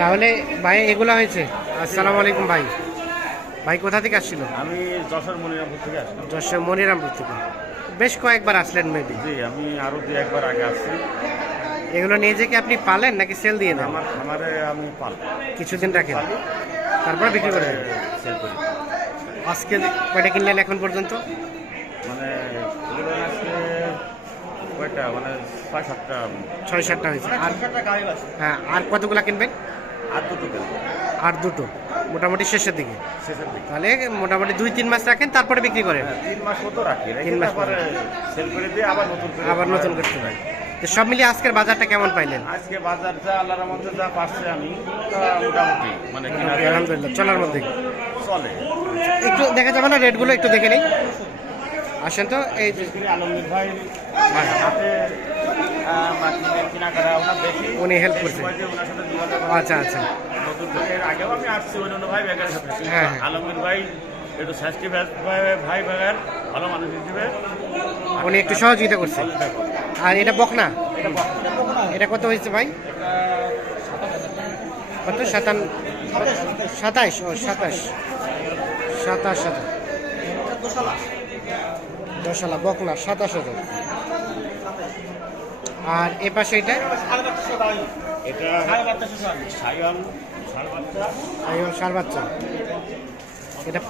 তাহলে ভাই এগুলো হয়েছে? আসসালামু আলাইকুম ভাই। ভাই কোথা থেকে আসছিল? আমি যশোর মনিরামপুর থেকে আসলাম। যশোর মনিরামপুর থেকে। বেশ কয়েকবার আসলেন মেবি জি আমি আরও দু একবার আগে আসছি। এগুলো নিয়ে যে কি আপনি পালেন নাকি সেল দিয়ে দেন? আমার খামারে আমি পাল। কিছুদিন রাখেন। তারপর বিক্রি করে সেল করি। আজকে কয়টা কিনলেন এখন পর্যন্ত? মানে আজকে কয়টা? মানে ছয় সাতটা। ছয় সাতটা হয়েছে। আর হ্যাঁ আর কতগুলা কিনবেন? আর দুটো আর দুটো? মোটামুটি শেষের দিকে? শেষের দিকে। তাহলে মোটামুটি দুই তিন মাস রাখেন তারপরে বিক্রি করেন হ্যাঁ, তিন মাস মতো রাখি। তিন মাস তারপরে সেল করে দিয়ে আবার নতুন করে আবার নতুন করতে হয় তো সব মিলিয়ে আজকের বাজারটা কেমন পাইলেন? আজকে বাজার যা আল্লাহর মধ্যে যা পারছে আমি মোটামুটি মানে আলহামদুলিল্লাহ চলার মধ্যে। চলে। একটু দেখা যাবে না রেটগুলো একটু দেখে নেই? আসেন তো এই আলমগীর ভাই উনি হেল্প করছে। এই সময় দিয়ে ওনার সাথে যোগাযোগ হয়। আচ্ছা আচ্ছা। আগেও আমি আসছি অন্য ভাই সাথে। হ্যাঁ, হ্যাঁ। আলমগীর ভাই একটু শাস্তি ভাই ব্যাগের ভালো মানুষ হিসেবে। উনি একটু সহযোগিতা করছে। আর এটা বকনা? এটা কত হয়েছে ভাই? কত? সাতান সাতাইশ ও সাতাশ। সাতাশ সাতাশ। দশালা বকনা সাতাশ হাজার। আর এ পাশে এটা? এটা সার বাচ্চা এটা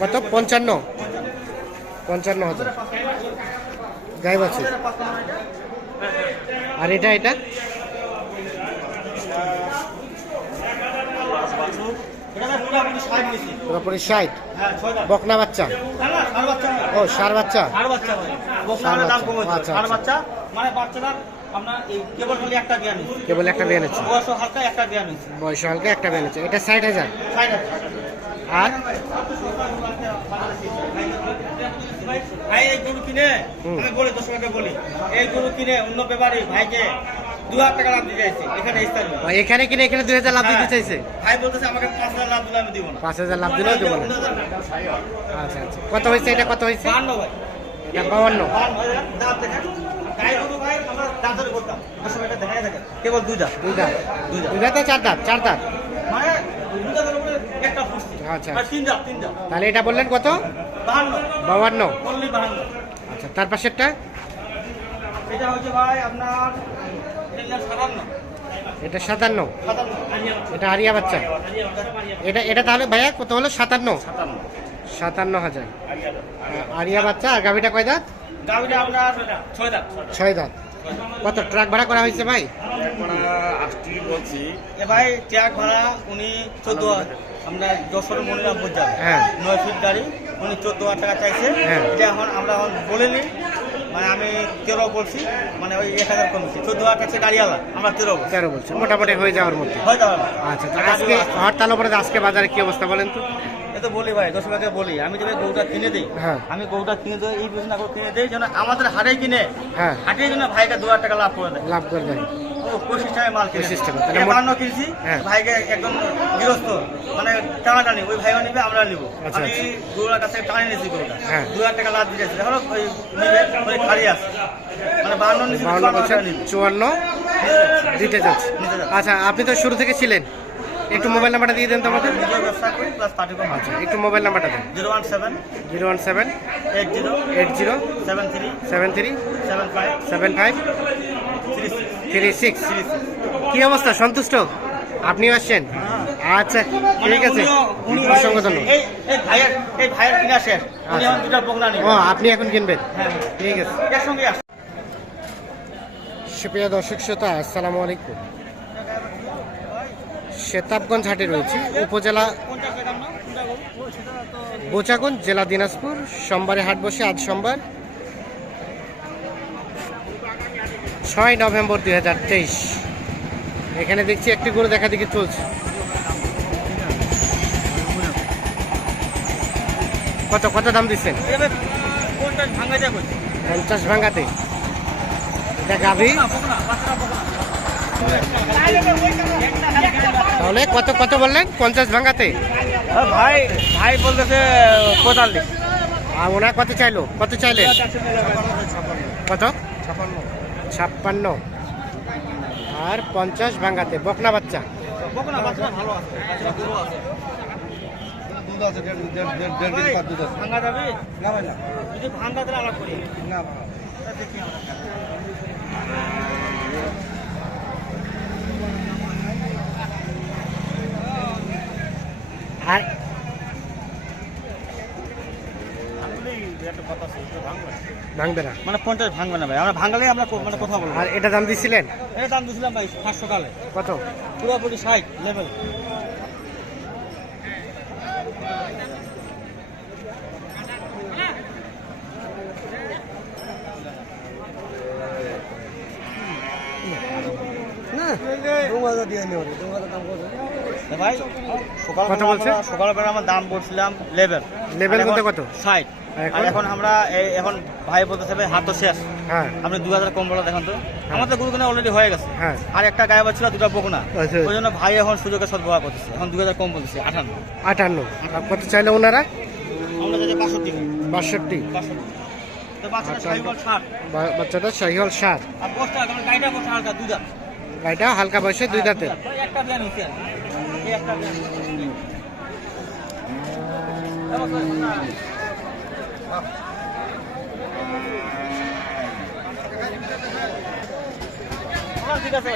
কত? পঞ্চান্ন? পঞ্চান্ন হাজার। গায়ে বাছুর আর এটা? এটা পুরোপুরি ষাট বকনা বাচ্চা? ও সার বাচ্চা? আচ্ছা, আচ্ছা। মানে কেবল একটা কেবল একটা বিয়ে বয়স হালকা একটা জ্ঞান হয়েছে। বয়স হালকা একটা বিয়ে নিচ্ছে এটা ষাট হাজার। আর? ভাই এই গরু কিনে আমি বলি দর্শককে বলি এই গরু কিনে অন্য ব্যাপারী ভাইকে দু হাজার টাকা লাভ দিতে চাইছে। এখানে স্থানীয় এখানে কিনে এখানে দুই হাজার লাভ দিতে চাইছে? ভাই বলতেছে আমাকে পাঁচ হাজার লাভ দিলে আমি দিব না। পাঁচ হাজার লাভ দিলেও দেবো না। আচ্ছা আচ্ছা। কত হয়েছে এটা? কত হয়েছে? ভাই। এটা বাউন্ন। দাঁত দেখেন। কেবল দুইটা চার দাঁত চার দাঁত। মানে আচ্ছা। তাহলে এটা বললেন কত? বাহান্ন আচ্ছা তার পাশেরটা? এটা হচ্ছে ভাই আপনার এটা সাতান্ন। এটা আরিয়া বাচ্চা। এটা এটা তাহলে ভাইয়া কত হলো? সাতান্ন? সাতান্ন হাজার। আরিয়া বাচ্চা। আর গাভিটা কয় দাঁত? ছয় দাঁত। কত ট্রাক ভাড়া করা হয়েছে ভাই? বলছি এ ভাই ট্রাক ভাড়া উনি চোদ্দ আমরা যশোর মনিরাম বোঝাবে হ্যাঁ। নয় ফিট গাড়ি উনি চোদ্দ হাজার টাকা চাইছে। হ্যাঁ। এটা এখন আমরা এখন বলিনি মানে আমি তেরো বলছি মানে ওই এক হাজার কমছি চোদ্দ হাজার কাছে গাড়িওয়ালা আমরা তেরো তেরো বলছি মোটামুটি হয়ে যাওয়ার মধ্যে। হবে না। আচ্ছা তো আজকে হরতাল উপরে আজকে বাজারে কি অবস্থা বলেন তো? এতো তো বলি ভাই দশ ভাগে বলি আমি যদি গৌটা কিনে দিই হ্যাঁ। আমি গৌটা কিনে দিই এই বিজনেস কিনে দিই যেন আমাদের হাটে কিনে হ্যাঁ। হাটে যেন ভাইকে দু হাজার টাকা লাভ করে দেয়। লাভ করে দেয়। পঁচিশ টাকায় মাল কিনে। একান্ন কিনছি হ্যাঁ। ভাইকে একদম গৃহস্থ। মানে টানাটানি ওই ভাইও নিবে আমরা নিব। আচ্ছা, আমি গরুর কাছে টানি নিয়েছি গরুটা। হ্যাঁ। দু হাজার টাকা লাভ দিয়েছি। এখন ওই নিবে ওই খালি আছে। মানে বান্ন চুয়ান্ন? দিতে যাচ্ছে। আচ্ছা আপনি তো শুরু থেকে ছিলেন। একটু মোবাইল নাম্বারটা দিয়ে দেন তো আমাদের আচ্ছা একটু মোবাইল নাম্বারটা দেন। Zero one seven zero one seven eight zero eight zero seven three seven three seven five seven five three six কি অবস্থা? সন্তুষ্ট? আপনিও আসছেন? আচ্ছা ঠিক আছে। অসংখ্য ধন্যবাদ। আচ্ছা। ও আপনি এখন কিনবেন? হ্যাঁ। ঠিক আছে। সুপ্রিয় দর্শক শ্রোতা আসসালামু আলাইকুম। শেতাবগঞ্জ হাটে রয়েছে উপজেলা বোচাগঞ্জ জেলা দিনাজপুর। সোমবারে হাট বসে আজ সোমবার। ছয় নভেম্বর দুই হাজার তেইশ। এখানে দেখছি একটি গরু দেখা দেখি চলছে। কত কত দাম দিচ্ছেন? পঞ্চাশ ভাঙাতে। এটা গাভি? তাহলে কত কত বললেন? পঞ্চাশ ভাঙাতে? ভাই ভাই বলতেছে পঁয়তাল্লিশ আর ওনার কত চাইলো? কত চাইলেন? কত? ছাপ্পান্ন। আর পঞ্চাশ ভাঙাতে বকনা বাচ্চা। ভাঙ্গা যাবে? না ভাই না। যদি ভাঙ্গা তাহলে আলাদা করি। না তা দেখি আমরা আর ভাঙবে না। মানে পঞ্চাশ ভাঙবে না ভাই। আমরা ভাঙালে আমরা মানে কথা বলব। আর এটা দাম দিছিলেন? এটা দাম দিয়েছিলাম ভাই ফার্স্ট সকালে কত? পুরোপুরি ষাট লেভেল ভাই? সকালবেলা আমার দাম বলছিলাম লেভেল বলতে কত? ষাট। আর এখন? আমরা এখন ভাই বলতেছে ভাই হাত তো শেষ। হ্যাঁ। আপনি দু হাজার কম বলা দেখেন তো। আমাদের গরু কিনা অলরেডি হয়ে গেছে। হ্যাঁ। আর একটা গায়ে বাচ্চা দুটা বকুনা আচ্ছা। ওই জন্য ভাই এখন সুযোগের সদ্ব্যবহার করতেছে। এখন দু হাজার কম বলতেছে আঠান্ন আটান্ন কত চাইলে ওনারা? আমরা বাষট্টি। বাষট্টি। বাচ্চাটা আচ্ছা। শাহিওয়াল সার। এখন গাড়িটা হালকা দাঁত। বয়সে দুই ওই একটা বিয়ান হয়েছে আর কি। এই একটা বিয়ান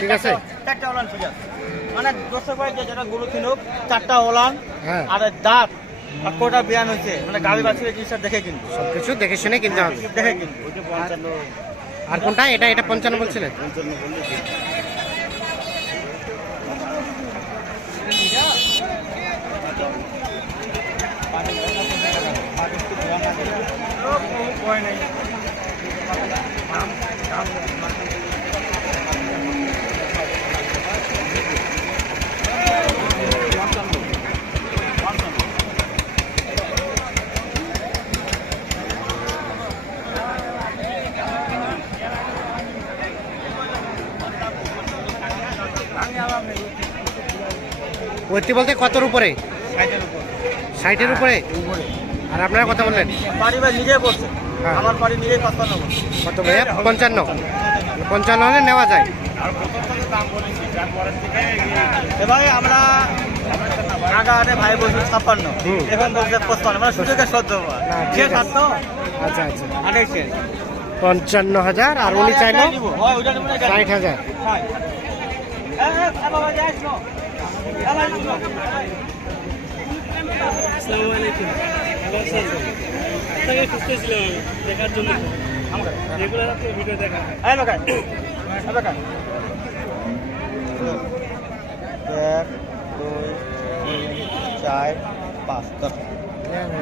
ঠিক আছে। চারটা ওলান ঠিক আছে মানে দর্শক ভাই যেটা গরু কিনুক চারটা ওলান হ্যাঁ। আর দাঁত আর কটা বিয়ান হয়েছে মানে গাড়ি বাছুরের জিনিসটা দেখে কিনবো। সব কিছু দেখে শুনে কিনতে হবে। দেখে কিনবো। আর কোনটা? এটা এটা পঞ্চান্ন বলছিলেন? ভর্তি বলতে কতর উপরে? ষাটের উপরে। আর আপনারা কথা বললেন বাড়ি ভাই নিজে করছে হ্যাঁ। আমার বাড়ি পাঁচপান্ন বলছে কত ভাইয়া পঞ্চান্ন। পঞ্চান্ন হলে নেওয়া যায়। এবারে আমরা আগা আটে ভাই বলছি ছাপ্পান্ন। হুম। এখন বলছে পঁচপান্ন। মানে সুযোগের সদ্য ঠিক আছে। সাতশো আচ্ছা আচ্ছা। আঠাইশে পঞ্চান্ন হাজার আর উনি চাইলো হয় ষাট হাজার। হয়। এ, বাবা, যাই শোনো। এ, ভাই, শোনো। আমাকে। এই লোকাই। এক দুই তিন চার পাঁচ দশ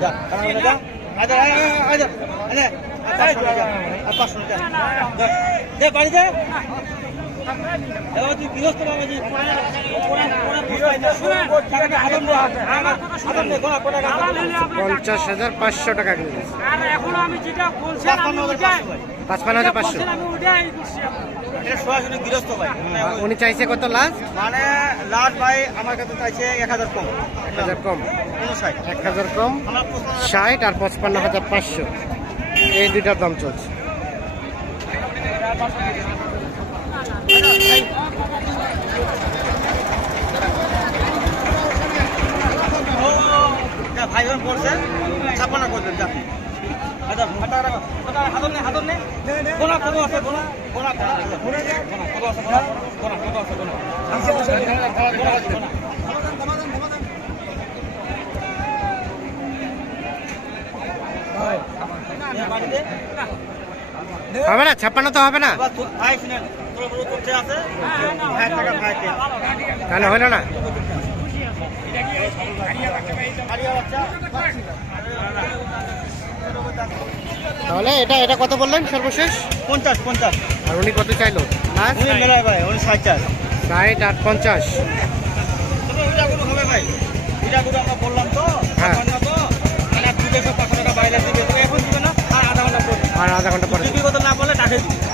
যা যা আচ্ছা আচ্ছা আচ্ছা আচ্ছা। দে বাড়ি দে পঞ্চাশ হাজার পাঁচশো টাকা করে এখন আমি যেটা বলছিলাম পাঁচপান্ন হাজার পাঁচশো উনি চাইছে কত লাস্ট? মানে লাস্ট ভাই আমার কাছে চাইছে এক হাজার কম। এক হাজার কম। এক হাজার কম ষাট আর পঁচপান্ন হাজার পাঁচশো। এই দুইটার দাম চলছে। ভাই বোন পড়ছে। ছাপ্পান্ন করবেন যা। আচ্ছা হাতা রাখো হাতা হাতর নে হাতর নে গোনা কত আছে গোনা গোনা গোনা গোনা কত আছে গোনা গোনা কত আছে গোনা গোনা গোনা হবে না ছাপ্পান্ন তো হবে না। এবার ভাই শুনেন ভাই টাকা ভাই দে তাহলে না হারিয়া তাহলে এটা এটা কত বললেন সর্বশেষ? পঞ্চাশ পঞ্চাশ। আর উনি কত চাইলো? ষাট আর পঞ্চাশ। কোনো ভাই। এটা গুলো আমরা বললাম তো। হ্যাঁ। মানে না। আর আধা ঘণ্টা পরে। আর আধা ঘণ্টা পরে। যদি কথা না বলে টাকা